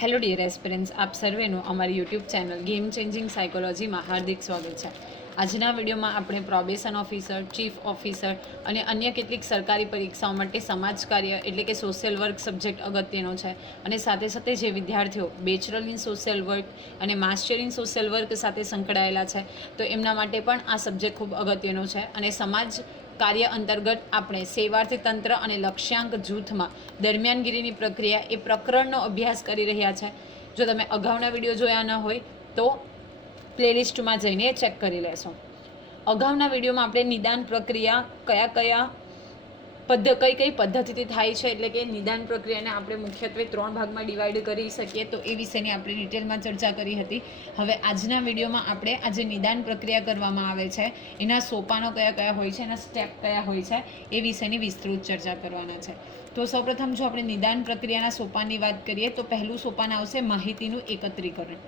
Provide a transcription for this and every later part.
Hello dear aspirants, આપ સર્વેનું અમારી YouTube channel game changing સાયકોલોજીમાં હાર્દિક સ્વાગત છે. આજના વિડીયોમાં આપણે પ્રોબેશન ઓફિસર, ચીફ ઓફિસર અને અન્ય કેટલીક સરકારી પરીક્ષાઓ માટે સમાજ કાર્ય એટલે કે સોશિયલ વર્ક સબ્જેક્ટ અગત્યનો છે. અને સાથે સાથે જે વિદ્યાર્થીઓ બેચલર ઇન સોશિયલ વર્ક અને માસ્ટર ઇન સોશિયલ વર્ક સાથે સંકળાયેલા છે તો એમના માટે પણ આ સબ્જેક્ટ ખૂબ અગત્યનો છે. અને સમાજ કાર્ય અંતર્ગત આપણે સેવાર્થી તંત્ર અને લક્ષ્યાંક જૂથમાં દરમિયાનગીરીની પ્રક્રિયા એ પ્રકરણનો અભ્યાસ કરી રહ્યા છે. જો તમે અગાઉના વિડીયો જોયા ન હોય તો પ્લેલિસ્ટમાં જઈને ચેક કરી લેશો. અગાઉના વિડીયોમાં આપણે નિદાન પ્રક્રિયા કઈ કઈ પદ્ધતિથી થાય છે એટલે કે નિદાન પ્રક્રિયાને આપણે મુખ્યત્વે 3 ભાગમાં ડિવાઈડ કરી શકીએ તો એ વિશેની આપણે ડિટેલમાં ચર્ચા કરી હતી. હવે આજના વિડીયોમાં આપણે આ જે નિદાન પ્રક્રિયા કરવામાં આવે છે એના સોપાનો કયા હોય છે, એના સ્ટેપ કયા હોય છે એ વિશેની વિસ્તૃત ચર્ચા કરવાના છે. તો સૌપ્રથમ જો આપણે નિદાન પ્રક્રિયાના સોપાનની વાત કરીએ તો પહેલું સોપાન આવશે માહિતીનું એકત્રીકરણ.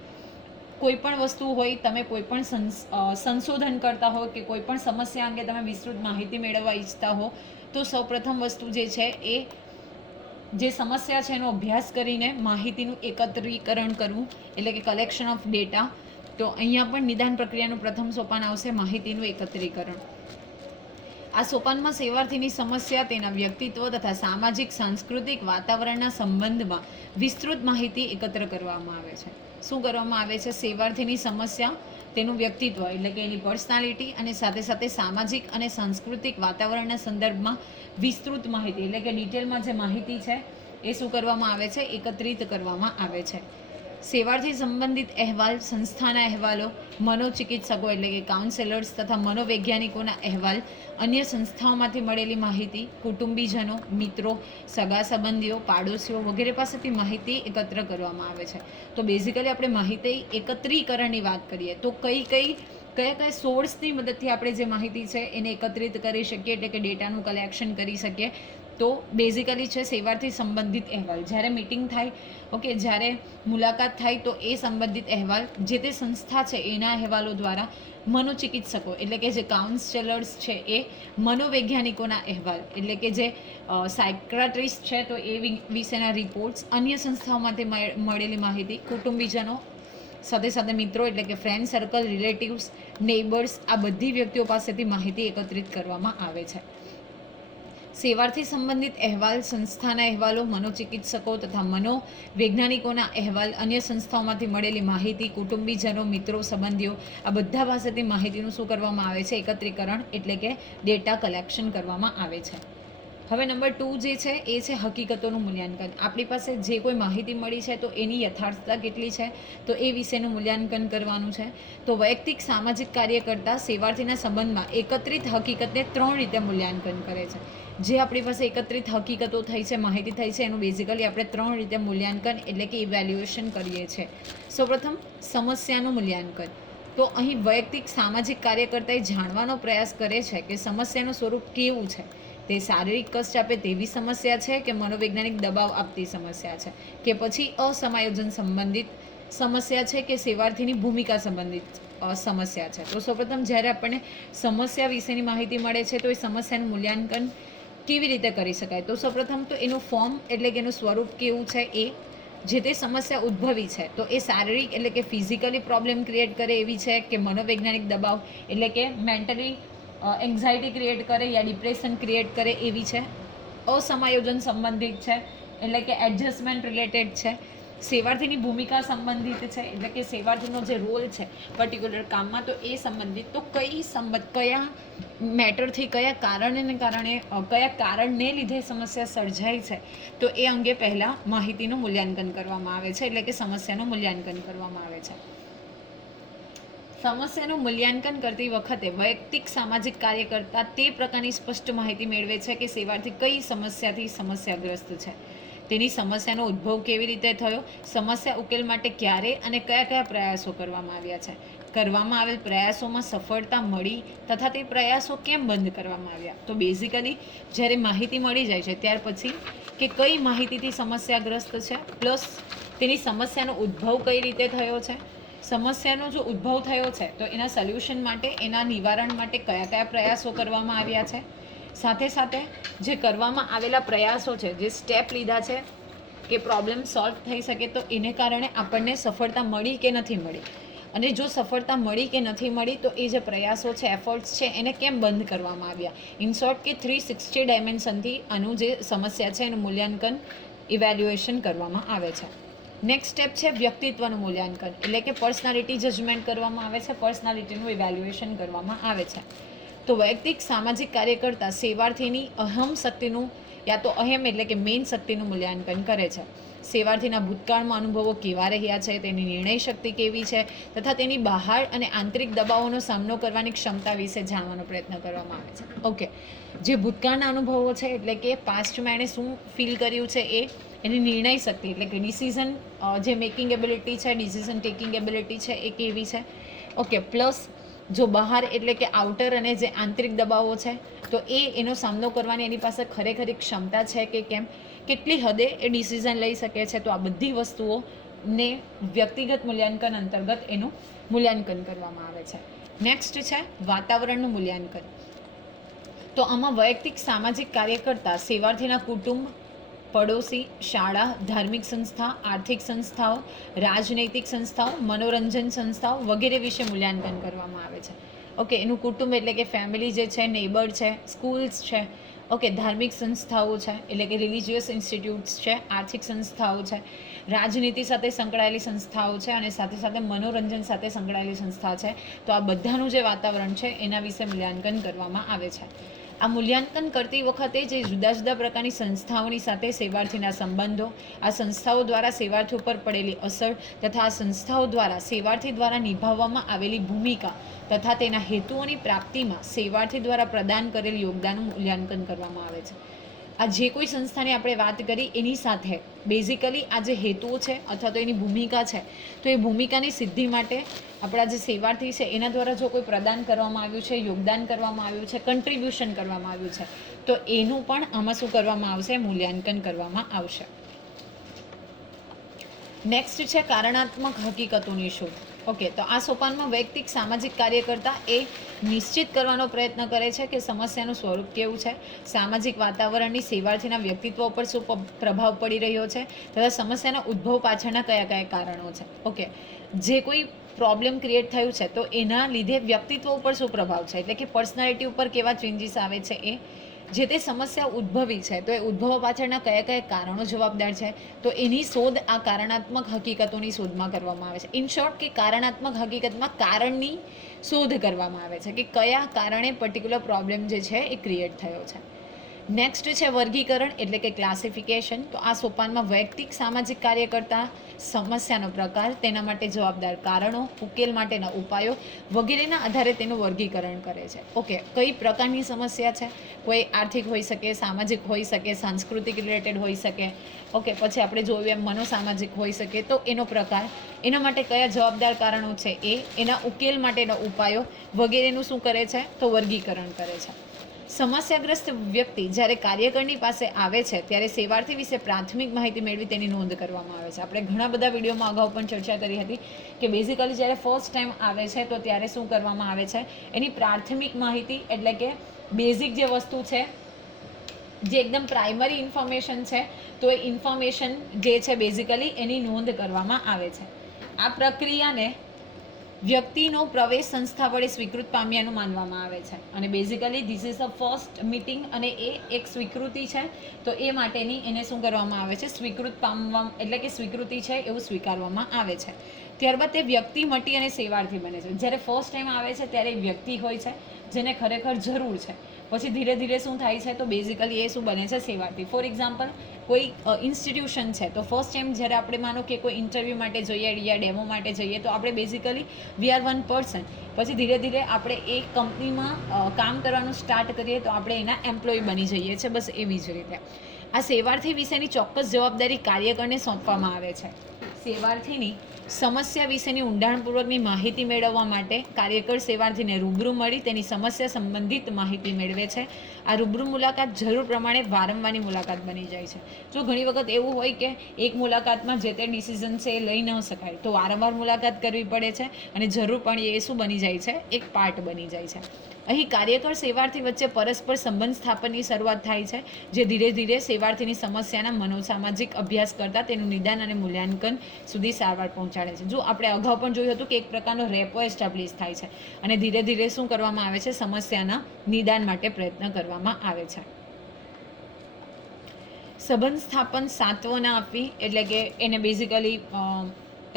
કોઈ પણ વસ્તુ હોય, તમે કોઈ પણ સંશોધન કરતા હો કે કોઈ પણ સમસ્યા અંગે તમે વિસ્તૃત માહિતી મેળવવા ઈચ્છતા હો તો સૌપ્રથમ વસ્તુ જે છે એ જે સમસ્યા છે એનો અભ્યાસ કરીને માહિતીનું એકત્રીકરણ કરવું એટલે કે કલેક્શન ઓફ ડેટા. તો અહીંયા પણ નિદાન પ્રક્રિયાનું પ્રથમ સોપાન આવશે માહિતીનું એકત્રીકરણ. આ સોપાનમાં સેવાર્થીની સમસ્યા, તેના વ્યક્તિત્વ તથા સામાજિક સાંસ્કૃતિક વાતાવરણના સંબંધમાં વિસ્તૃત માહિતી એકત્ર કરવામાં આવે છે. શું કરવામાં આવે છે? સેવાર્થીની સમસ્યા, તેનું વ્યક્તિત્વ એટલે કે એની પર્સનાલિટી અને સાથે સાથે સામાજિક અને સાંસ્કૃતિક વાતાવરણના સંદર્ભમાં વિસ્તૃત માહિતી એટલે કે ડિટેલમાં જે માહિતી છે એ શું કરવામાં આવે છે? એકત્રિત કરવામાં આવે છે. સેવાર્થી સંબંધિત અહેવાલ, સંસ્થાના અહેવાલો, મનોચિકિત્સકો એટલે કે કાઉન્સેલર્સ તથા મનોવૈજ્ઞાનિકોના અહેવાલ, અન્ય સંસ્થાઓમાંથી મળેલી માહિતી, કુટુંબીજનો, મિત્રો, સગા સંબંધીઓ, પાડોશીઓ વગેરે પાસેથી માહિતી એકત્ર કરવામાં આવે છે. તો બેઝિકલી આપણે માહિતી એકત્રીકરણની વાત કરીએ તો કયા સોર્સની મદદથી આપણે જે માહિતી છે એને એકત્રિત કરી શકીએ એટલે કે ડેટાનું કલેક્શન કરી શકીએ. તો બેઝિકલી છે સેવાર્થી સંબંધિત અહેવાલ. જ્યારે મિટિંગ થાય, ઓકે, જ્યારે મુલાકાત થાય તો એ સંબંધિત અહેવાલ જે તે સંસ્થા છે એના અહેવાલો દ્વારા, મનોચિકિત્સકો એટલે કે જે કાઉન્સેલર્સ છે એ મનોવૈજ્ઞાનિકોના અહેવાલ એટલે કે જે સાયક્રાટ્રિસ્ટ છે તો એ વિશેના રિપોર્ટ્સ, અન્ય સંસ્થાઓમાંથી મળેલી માહિતી, કુટુંબીજનો સાથે સાથે મિત્રો એટલે કે ફ્રેન્ડ સર્કલ, રિલેટિવ્સ, નેબર્સ, આ બધી વ્યક્તિઓ પાસેથી માહિતી એકત્રિત કરવામાં આવે છે. સેવાર્થી સંબંધિત અહેવાલ, સંસ્થાના અહેવાલો, મનોચિકિત્સકો તથા મનોવૈજ્ઞાનિકોના અહેવાલ, અન્ય સંસ્થાઓમાંથી મળેલી માહિતી, કુટુંબીજનો, મિત્રો, સંબંધીઓ, આ બધા પાસેથી માહિતીનું શું કરવામાં આવે છે? એકત્રીકરણ એટલે કે ડેટા કલેક્શન કરવામાં આવે છે. હવે નંબર 2 જે છે એ છે હકીકતોનું મૂલ્યાંકન. આપણી પાસે જે કોઈ માહિતી મળી છે તો એની યથાર્થતા કેટલી છે તો એ વિશેનું મૂલ્યાંકન કરવાનું છે. તો વૈયક્તિક સામાજિક કાર્યકર્તા સેવાર્થીના સંબંધમાં એકત્રિત હકીકતને 3 રીતે મૂલ્યાંકન કરે છે. જે આપણી પાસે એકત્રિત હકીકતો થઈ છે, માહિતી થઈ છે, એનું બેઝિકલી આપણે 3 રીતે મૂલ્યાંકન એટલે કે ઇવેલ્યુએશન કરીએ છીએ. સૌપ્રથમ સમસ્યાનું મૂલ્યાંકન. તો અહીં વૈયક્તિક સામાજિક કાર્યકર્તાએ જાણવાનો પ્રયાસ કરે છે કે સમસ્યાનું સ્વરૂપ કેવું છે. તે શારીરિક કષ્ટ આપે તેવી સમસ્યા છે કે મનોવૈજ્ઞાનિક દબાવ આપતી સમસ્યા છે કે પછી અસમાયોજન સંબંધિત સમસ્યા છે કે સેવાર્થીની ભૂમિકા સંબંધિત સમસ્યા છે. તો સૌપ્રથમ જ્યારે આપણને સમસ્યા વિશેની માહિતી મળે છે તો એ સમસ્યાનું મૂલ્યાંકન કેવી રીતે કરી શકાય? તો સૌપ્રથમ તો એનું ફોર્મ એટલે કે એનું સ્વરૂપ કેવું છે, એ જે તે સમસ્યા ઉદ્ભવી છે તો એ શારીરિક એટલે કે ફિઝિકલી પ્રોબ્લેમ ક્રિએટ કરે એવી છે કે મનોવૈજ્ઞાનિક દબાવ એટલે કે મેન્ટલી એન્ઝાયટી ક્રિએટ કરે યા ડિપ્રેશન ક્રિએટ કરે એવી છે. અસમાયોજન સંબંધિત છે એટલે કે એડજસ્ટમેન્ટ રિલેટેડ છે. સેવાર્થીની ભૂમિકા સંબંધિત છે એટલે કે સેવાર્થીનો જે રોલ છે પર્ટિક્યુલર કામમાં તો એ સંબંધિત. તો કયા મેટરથી, કયા કારણને લીધે સમસ્યા સર્જાય છે તો એ અંગે પહેલાં માહિતીનું મૂલ્યાંકન કરવામાં આવે છે એટલે કે સમસ્યાનું મૂલ્યાંકન કરવામાં આવે છે. સમસ્યાનું મૂલ્યાંકન કરતી વખતે વૈયક્તિક સામાજિક કાર્યકર્તા તે પ્રકારની સ્પષ્ટ માહિતી મેળવે છે કે સેવાર્થી કઈ સમસ્યાથી સમસ્યાગ્રસ્ત છે, તેની સમસ્યાનો ઉદ્ભવ કેવી રીતે થયો, સમસ્યા ઉકેલ માટે ક્યારે અને કયા પ્રયાસો કરવામાં આવ્યા છે, કરવામાં આવેલ પ્રયાસોમાં સફળતા મળી તથા તે પ્રયાસો કેમ બંધ કરવામાં આવ્યા. તો બેઝિકલી જ્યારે માહિતી મળી જાય છે ત્યાર પછી કે કઈ માહિતીથી સમસ્યાગ્રસ્ત છે, પ્લસ તેની સમસ્યાનો ઉદ્ભવ કઈ રીતે થયો છે, સમસ્યાનો જો ઉદ્ભવ થયો છે તો એના સોલ્યુશન માટે, એના નિવારણ માટે કયા પ્રયાસો કરવામાં આવ્યા છે, સાથે સાથે જે કરવામાં આવેલા પ્રયાસો છે, જે સ્ટેપ લીધા છે કે પ્રોબ્લેમ સોલ્વ થઈ શકે, તો એને કારણે આપણને સફળતા મળી કે નથી મળી, અને જો સફળતા મળી કે નથી મળી તો એ જે પ્રયાસો છે, એફર્ટ્સ છે, એને કેમ બંધ કરવામાં આવ્યા. ઇન શોર્ટ કે 360 ડાયમેન્શનથી આનું જે સમસ્યા છે એનું મૂલ્યાંકન, ઇવેલ્યુએશન કરવામાં આવે છે. નેક્સ્ટ સ્ટેપ છે વ્યક્તિત્વનું મૂલ્યાંકન, એટલે કે પર્સનાલિટી જજમેન્ટ કરવામાં આવે છે, પર્સનાલિટીનું ઇવેલ્યુએશન કરવામાં આવે છે. તો વૈયક્તિક સામાજિક કાર્યકર્તા સેવાર્થીની અહમ શક્તિનું, યા તો અહમ એટલે કે મેઇન શક્તિનું મૂલ્યાંકન કરે છે. સેવાર્થીના ભૂતકાળમાં અનુભવો કેવા રહ્યા છે, તેની નિર્ણય શક્તિ કેવી છે, તથા તેની બહાર અને આંતરિક દબાવોનો સામનો કરવાની ક્ષમતા વિશે જાણવાનો પ્રયત્ન કરવામાં આવે છે. ઓકે, જે ભૂતકાળના અનુભવો છે એટલે કે પાસ્ટમાં એણે શું ફીલ કર્યું છે, એની નિર્ણય શક્તિ એટલે કે ડિસિઝન જે મેકિંગ એબિલિટી છે, ડિસિઝન ટેકિંગ એબિલિટી છે એ કેવી છે. ઓકે, પ્લસ જો બહાર એટલે કે આઉટર અને જે આંતરિક દબાવો છે તો એનો સામનો કરવાની એની પાસે ખરેખર ક્ષમતા છે કે કેમ, કેટલી હદે એ ડિસિઝન લઈ શકે છે. તો આ બધી વસ્તુઓને વ્યક્તિગત મૂલ્યાંકન અંતર્ગત એનું મૂલ્યાંકન કરવામાં આવે છે. નેક્સ્ટ છે વાતાવરણનું મૂલ્યાંકન. તો આમાં વૈયક્તિક સામાજિક કાર્યકર્તા સેવાર્થીના કુટુંબ, પડોશી, શાળા, ધાર્મિક સંસ્થા, આર્થિક સંસ્થાઓ, રાજનૈતિક સંસ્થાઓ, મનોરંજન સંસ્થાઓ વગેરે વિશે મૂલ્યાંકન કરવામાં આવે છે. ઓકે, એનું કુટુંબ એટલે કે ફેમિલી જે છે, નેબર છે, સ્કૂલ્સ છે, ઓકે, ધાર્મિક સંસ્થાઓ છે એટલે કે રિલિજિયસ ઇન્સ્ટિટ્યૂટ્સ છે, આર્થિક સંસ્થાઓ છે, રાજનીતિ સાથે સંકળાયેલી સંસ્થાઓ છે, અને સાથે સાથે મનોરંજન સાથે સંકળાયેલી સંસ્થા છે. તો આ બધાનું જે વાતાવરણ છે એના વિશે મૂલ્યાંકન કરવામાં આવે છે. આ મૂલ્યાંકન કરતી વખતે જે જુદા જુદા પ્રકારની સંસ્થાઓની સાથે સેવાર્થીના સંબંધો, આ સંસ્થાઓ દ્વારા સેવાર્થી ઉપર પડેલી અસર તથા આ સંસ્થાઓ દ્વારા સેવાર્થી દ્વારા નિભાવવામાં આવેલી ભૂમિકા તથા તેના હેતુઓની પ્રાપ્તિમાં સેવાર્થી દ્વારા પ્રદાન કરેલ યોગદાનનું મૂલ્યાંકન કરવામાં આવે છે. આ જે કોઈ સંસ્થાની આપણે વાત કરી એની સાથે બેઝિકલી આ જે હેતુઓ છે અથવા તો એની ભૂમિકા છે, તો એ ભૂમિકાની સિદ્ધિ માટે આપણા જે સેવાર્થી છે એના દ્વારા જો કોઈ પ્રદાન કરવામાં આવ્યું છે, યોગદાન કરવામાં આવ્યું છે, કન્ટ્રીબ્યુશન કરવામાં આવ્યું છે, તો એનું પણ આમાં શું કરવામાં આવશે, મૂલ્યાંકન કરવામાં આવશે. નેક્સ્ટ છે કારણાત્મક હકીકતોની શોધ. ઓકે, તો આ સોપાનમાં વૈયક્તિક સામાજિક કાર્યકર્તા એ નિશ્ચિત કરવાનો પ્રયત્ન કરે છે કે સમસ્યાનું સ્વરૂપ કેવું છે, સામાજિક વાતાવરણની સેવાર્થીના વ્યક્તિત્વ ઉપર શું પ્રભાવ પડી રહ્યો છે, તથા સમસ્યાના ઉદ્ભવ પાછળના કયા કયા કારણો છે. ઓકે, જે કોઈ પ્રોબ્લેમ ક્રિએટ થયું છે તો એના લીધે વ્યક્તિત્વ ઉપર શું પ્રભાવ છે, એટલે કે પર્સનાલિટી ઉપર કેવા ચેન્જીસ આવે છે, એ જે તે સમસ્યા ઉદ્ભવી છે તો એ ઉદ્ભવ પાછળના કયા કયા કારણો જવાબદાર છે, તો એની શોધ આ કારણાત્મક હકીકતોની શોધમાં કરવામાં આવે છે. ઇન શોર્ટ કે કારણાત્મક હકીકતમાં કારણની શોધ કરવામાં આવે છે કે કયા કારણે પર્ટિક્યુલર પ્રોબ્લેમ જે છે એ ક્રિએટ થયો છે. નેક્સ્ટ છે વર્ગીકરણ એટલે કે ક્લાસિફિકેશન. તો આ સોપાનમાં વૈયક્તિક સામાજિક કાર્યકર્તા સમસ્યાનો પ્રકાર, તેના માટે જવાબદાર કારણો, ઉકેલ માટેના ઉપાયો વગેરેના આધારે તેનું વર્ગીકરણ કરે છે. ઓકે, કઈ પ્રકારની સમસ્યા છે, કોઈ આર્થિક હોઈ શકે, સામાજિક હોઈ શકે, સાંસ્કૃતિક રિલેટેડ હોઈ શકે, ઓકે, પછી આપણે જોયું એમ મનોસામાજિક હોઈ શકે, તો એનો પ્રકાર, એના માટે કયા જવાબદાર કારણો છે, એના ઉકેલ માટેના ઉપાયો વગેરેનું શું કરે છે, તો વર્ગીકરણ કરે છે. સમસ્યાગ્રસ્ત વ્યક્તિ જ્યારે કાર્યકરની પાસે આવે છે ત્યારે સેવાર્થી વિશે પ્રાથમિક માહિતી મેળવી તેની નોંધ કરવામાં આવે છે. આપણે ઘણા બધા વિડીયોમાં અગાઉ પણ ચર્ચા કરી હતી કે બેઝિકલી જ્યારે ફર્સ્ટ ટાઈમ આવે છે તો ત્યારે શું કરવામાં આવે છે, એની પ્રાથમિક માહિતી એટલે કે બેઝિક જે વસ્તુ છે, જે એકદમ પ્રાઇમરી ઇન્ફોર્મેશન છે, તો એ ઇન્ફોર્મેશન જે છે બેઝિકલી એની નોંધ કરવામાં આવે છે. આ પ્રક્રિયાને વ્યક્તિનો પ્રવેશ સંસ્થા વડે સ્વીકૃત પામ્યાનું માનવામાં આવે છે અને basically this is a first meeting અને એ એક સ્વીકૃતિ છે, તો એ માટેની એને શું કરવામાં આવે છે, સ્વીકૃત પામવા એટલે કે સ્વીકૃતિ છે એવું સ્વીકારવામાં આવે છે. ત્યારબાદ તે વ્યક્તિ મટી અને સેવાર્થી બને છે. જ્યારે ફર્સ્ટ ટાઈમ આવે છે ત્યારે વ્યક્તિ હોય છે જેને ખરેખર જરૂર છે, પછી ધીરે ધીરે શું થાય છે, તો બેઝિકલી એ શું બને છે, સેવાર્થી. ફોર એક્ઝામ્પલ કોઈ ઇન્સ્ટિટ્યુશન છે તો ફર્સ્ટ ટાઈમ જ્યારે આપણે માનો કે કોઈ ઇન્ટરવ્યૂ માટે જઈએ યા ડેમો માટે જઈએ તો આપણે basically we are one person, પછી ધીરે ધીરે આપણે એ કંપનીમાં કામ કરવાનું સ્ટાર્ટ કરીએ તો આપણે એના એમ્પ્લોય બની જઈએ છીએ. બસ એવી જ રીતે આ સેવાર્થી વિશેની ચોક્કસ જવાબદારી કાર્યકરને સોંપવામાં આવે છે. સેવાર્થીની સમસ્યા વિશેની ઊંડાણપૂર્વકની માહિતી મેળવવા માટે કાર્યકર સેવાર્થીને રૂબરૂ મળી તેની સમસ્યા સંબંધિત માહિતી મેળવે છે. આ રૂબરૂ મુલાકાત જરૂર પ્રમાણે વારંવારની મુલાકાત બની જાય છે. જો ઘણી વખત એવું હોય કે એક મુલાકાતમાં જે તે ડિસિઝન છે એ લઈ ન શકાય, તો વારંવાર મુલાકાત કરવી પડે છે અને જરૂર પણ એ શું બની જાય છે, એક પાર્ટ બની જાય છે. અહીં કાર્યકર સેવાર્થી વચ્ચે પરસ્પર સંબંધ સ્થાપનની શરૂઆત થાય છે, જે ધીરે ધીરે સેવાર્થીની સમસ્યાના મનોસામાજિક અભ્યાસ કરતાં તેનું નિદાન અને મૂલ્યાંકન સુધી સારવાર પહોંચાડે છે. જો આપણે અગાઉ પણ જોયું હતું કે એક પ્રકારનો રેપો એસ્ટાબ્લિશ થાય છે અને ધીરે ધીરે શું કરવામાં આવે છે, સમસ્યાના નિદાન માટે પ્રયત્ન કરવામાં આવે છે. સંબંધ સ્થાપન સાંત્વના આપવી એટલે કે એને બેઝિકલી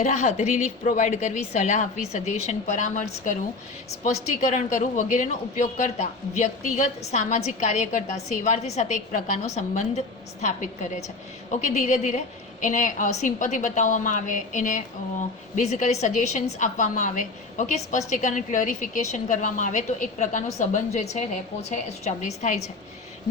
રાહત, રિલીફ પ્રોવાઈડ કરવી, સલાહ આપવી, સજેશન, પરામર્શ કરવું, સ્પષ્ટીકરણ કરવું વગેરેનો ઉપયોગ કરતા વ્યક્તિગત સામાજિક કાર્યકર્તા સેવાર્થી સાથે એક પ્રકારનો સંબંધ સ્થાપિત કરે છે. ઓકે, ધીરે ધીરે એને સિમ્પથી બતાવવામાં આવે, એને બેઝિકલી સજેશન્સ આપવામાં આવે, ઓકે, સ્પષ્ટીકરણ, ક્લેરિફિકેશન કરવામાં આવે, તો એક પ્રકારનો સંબંધ જે છે, રેપો છે, એસ્ટાબ્લિશ થાય છે.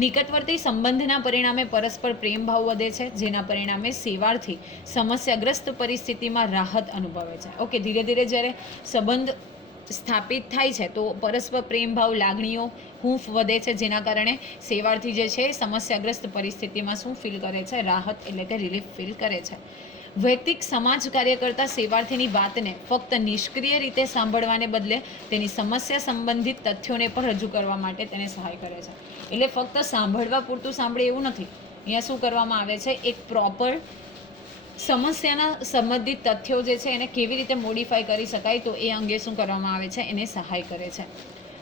નિકટવર્તી સંબંધના પરિણામે પરસ્પર પ્રેમ ભાવ વધે છે, જેના પરિણામે સેવાર્થી સમસ્યાગ્રસ્ત પરિસ્થિતિમાં રાહત અનુભવે છે. ઓકે, ધીરે ધીરે જ્યારે સંબંધ સ્થાપિત થાય છે તો પરસ્પર પ્રેમ ભાવ, લાગણીઓ, હૂંફ વધે છે, જેના કારણે સેવાર્થી જે છે સમસ્યાગ્રસ્ત પરિસ્થિતિમાં શું ફીલ કરે છે, રાહત એટલે કે રિલીફ ફીલ કરે છે. વૈયક્તિક સમાજ કાર્યકર્તા સેવાર્થીની વાતને ફક્ત નિષ્ક્રિય રીતે સાંભળવાને બદલે તેની સમસ્યા સંબંધિત તથ્યોને પણ રજૂ કરવા માટે તેને સહાય કરે છે. એટલે ફક્ત સાંભળવા પૂરતું સાંભળે એવું નથી. અહીંયા શું કરવામાં આવે છે, એક પ્રોપર સમસ્યાના સંબંધિત તથ્યો જે છે એને કેવી રીતે મોડિફાઈ કરી શકાય, તો એ અંગે શું કરવામાં આવે છે, એને સહાય કરે છે.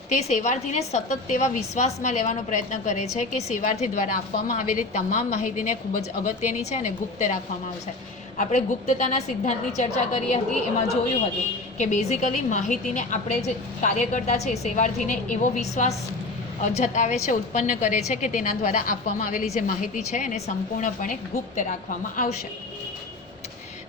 તે સેવાર્થીને સતત તેવા વિશ્વાસમાં લેવાનો પ્રયત્ન કરે છે કે સેવાર્થી દ્વારા આપવામાં આવેલી તમામ માહિતીને ખૂબ જ અગત્યની છે અને ગુપ્ત રાખવામાં આવશે. આપણે ગુપ્તતાના સિદ્ધાંતની ચર્ચા કરી હતી, એમાં જોયું હતું કે બેઝિકલી માહિતીને આપણે જે કાર્યકર્તા છે સેવાર્થીને એવો વિશ્વાસ જતાવે છે, ઉત્પન્ન કરે છે કે તેના દ્વારા આપવામાં આવેલી જે માહિતી છે એને સંપૂર્ણપણે ગુપ્ત રાખવામાં આવશે.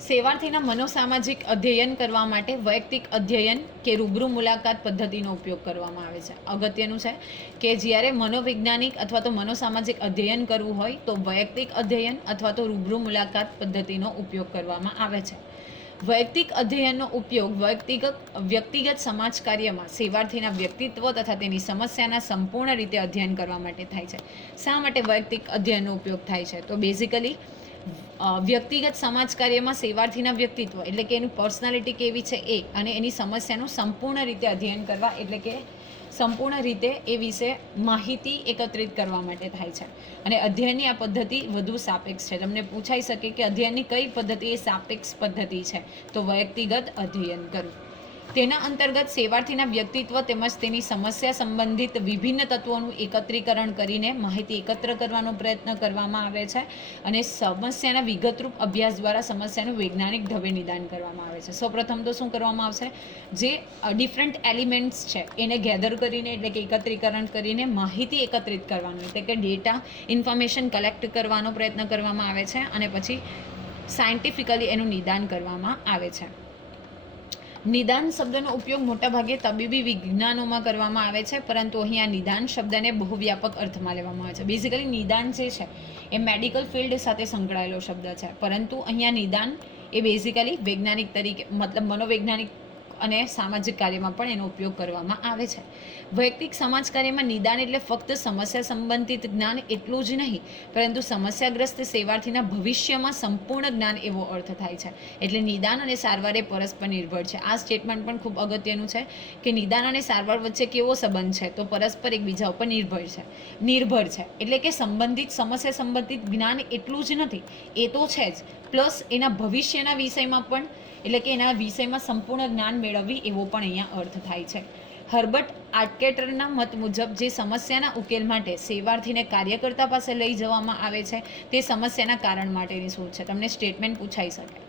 સેવાર્થીના મનોસામાજિક અધ્યયન કરવા માટે વૈયક્તિક અધ્યયન કે રૂબરૂ મુલાકાત પદ્ધતિનો ઉપયોગ કરવામાં આવે છે. અગત્યનું છે કે જ્યારે મનોવૈજ્ઞાનિક અથવા તો મનોસામાજિક અધ્યયન કરવું હોય તો વૈયક્તિક અધ્યયન અથવા તો રૂબરૂ મુલાકાત પદ્ધતિનો ઉપયોગ કરવામાં આવે છે. વૈયક્તિક અધ્યયનનો ઉપયોગ વ્યક્તિગત સમાજ કાર્યમાં સેવાર્થીના વ્યક્તિત્વ તથા તેની સમસ્યાના સંપૂર્ણ રીતે અધ્યયન કરવા માટે થાય છે. શા માટે વૈયક્તિક અધ્યયનનો ઉપયોગ થાય છે, તો બેઝિકલી વ્યક્તિગત સમાજ કાર્યમાં સેવાર્થીના વ્યક્તિત્વ એટલે કે એનું પર્સનાલિટી કેવી છે એ અને એની સમસ્યાનું સંપૂર્ણ રીતે અધ્યયન કરવા એટલે કે સંપૂર્ણ રીતે એ વિશે માહિતી એકત્રિત કરવા માટે થાય છે. અને અધ્યયનની આ પદ્ધતિ વધુ સાપેક્ષ છે. તમને પૂછાઈ શકે કે અધ્યયનની કઈ પદ્ધતિ એ સાપેક્ષ પદ્ધતિ છે, તો વૈયક્તિગત અધ્યયન કરવું. તેના અંતર્ગત સેવાર્થીના વ્યક્તિત્વ તેમજ તેની સમસ્યા સંબંધિત વિભિન્ન તત્વોનું એકત્રીકરણ કરીને માહિતી એકત્ર કરવાનો પ્રયત્ન કરવામાં આવે છે અને સમસ્યાના વિગતરૂપ અભ્યાસ દ્વારા સમસ્યાનું વૈજ્ઞાનિક ઢબે નિદાન કરવામાં આવે છે. સૌપ્રથમ તો શું કરવામાં આવશે, જે ડિફરન્ટ એલિમેન્ટ્સ છે એને ગેધર કરીને એટલે કે એકત્રીકરણ કરીને માહિતી એકત્રિત કરવાનું એટલે કે ડેટા ઇન્ફોર્મેશન કલેક્ટ કરવાનો પ્રયત્ન કરવામાં આવે છે અને પછી સાયન્ટિફિકલી એનું નિદાન કરવામાં આવે છે. નિદાન શબ્દનો ઉપયોગ મોટાભાગે તબીબી વિજ્ઞાનોમાં કરવામાં આવે છે, પરંતુ અહીં આ નિદાન શબ્દને બહુ વ્યાપક અર્થમાં લેવામાં આવે છે. બેઝિકલી નિદાન જે છે એ મેડિકલ ફિલ્ડ સાથે સંકળાયેલો શબ્દ છે, પરંતુ અહીંયા નિદાન એ બેઝિકલી વૈજ્ઞાનિક તરીકે મતલબ મનોવૈજ્ઞાનિક અને સામાજિક કાર્યમાં પણ એનો ઉપયોગ કરવામાં આવે છે. વૈયક્તિક સમાજ કાર્યમાં નિદાન એટલે ફક્ત સમસ્યા સંબંધિત જ્ઞાન એટલું જ નહીં, પરંતુ સમસ્યાગ્રસ્ત સેવાર્થીના ભવિષ્યમાં સંપૂર્ણ જ્ઞાન એવો અર્થ થાય છે. એટલે નિદાન અને સારવાર એ પરસ્પર નિર્ભર છે. આ સ્ટેટમેન્ટ પણ ખૂબ અગત્યનું છે કે નિદાન અને સારવાર વચ્ચે કેવો સંબંધ છે, તો પરસ્પર એકબીજા ઉપર નિર્ભર છે. એટલે કે સમસ્યા સંબંધિત જ્ઞાન એટલું જ નથી, એ તો છે જ, પ્લસ એના ભવિષ્યના વિષયમાં પણ એટલે કે એના વિષયમાં સંપૂર્ણ જ્ઞાન મેળવવી એવો પણ અહીંયા અર્થ થાય છે. હર્બર્ટ આર્કેટરના મત મુજબ જે સમસ્યાના ઉકેલ માટે સેવાર્થીને કાર્યકર્તા પાસે લઈ જવામાં આવે છે તે સમસ્યાના કારણ માટેની શોધ છે. તમને સ્ટેટમેન્ટ પૂછાઈ શકે.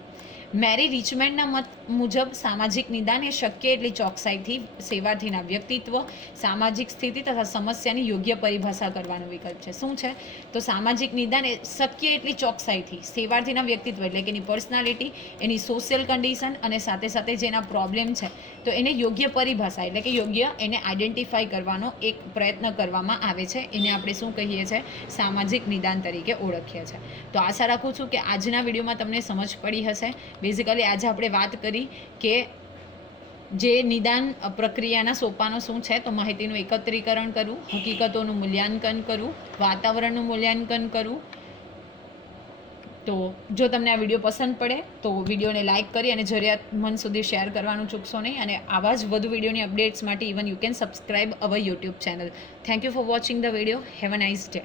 મેરી રિચમેન્ડના મત મુજબ સામાજિક નિદાન એ શક્ય એટલી ચોકસાઈથી સેવાર્થીના વ્યક્તિત્વ, સામાજિક સ્થિતિ તથા સમસ્યાની યોગ્ય પરિભાષા કરવાનો વિકલ્પ છે. શું છે, તો સામાજિક નિદાન એ શક્ય એટલી ચોકસાઈથી સેવાર્થીના વ્યક્તિત્વ એટલે કે એની પર્સનાલિટી, એની સોશિયલ કન્ડિશન અને સાથે સાથે જે એના પ્રોબ્લેમ છે તો એને યોગ્ય પરિભાષા એટલે કે યોગ્ય એને આઈડેન્ટિફાઈ કરવાનો એક પ્રયત્ન કરવામાં આવે છે. એને આપણે શું કહીએ છીએ, સામાજિક નિદાન તરીકે ઓળખીએ છીએ. તો આશા રાખું છું કે આજના વિડીયોમાં તમને સમજ પડી હશે. બેઝિકલી આજે આપણે વાત કરી કે જે નિદાન પ્રક્રિયાના સોપાનો શું છે, તો માહિતીનું એકત્રીકરણ કરવું, હકીકતોનું મૂલ્યાંકન કરવું, વાતાવરણનું મૂલ્યાંકન કરવું. તો જો તમને આ વિડીયો પસંદ પડે તો વિડીયોને લાઇક કરી અને જરૂરિયાતમંદ સુધી શેર કરવાનું ચૂકશો નહીં. અને આવા જ વધુ વિડીયોની અપડેટ્સ માટે even you can subscribe our YouTube channel. Thank you for watching the video. Have a nice day.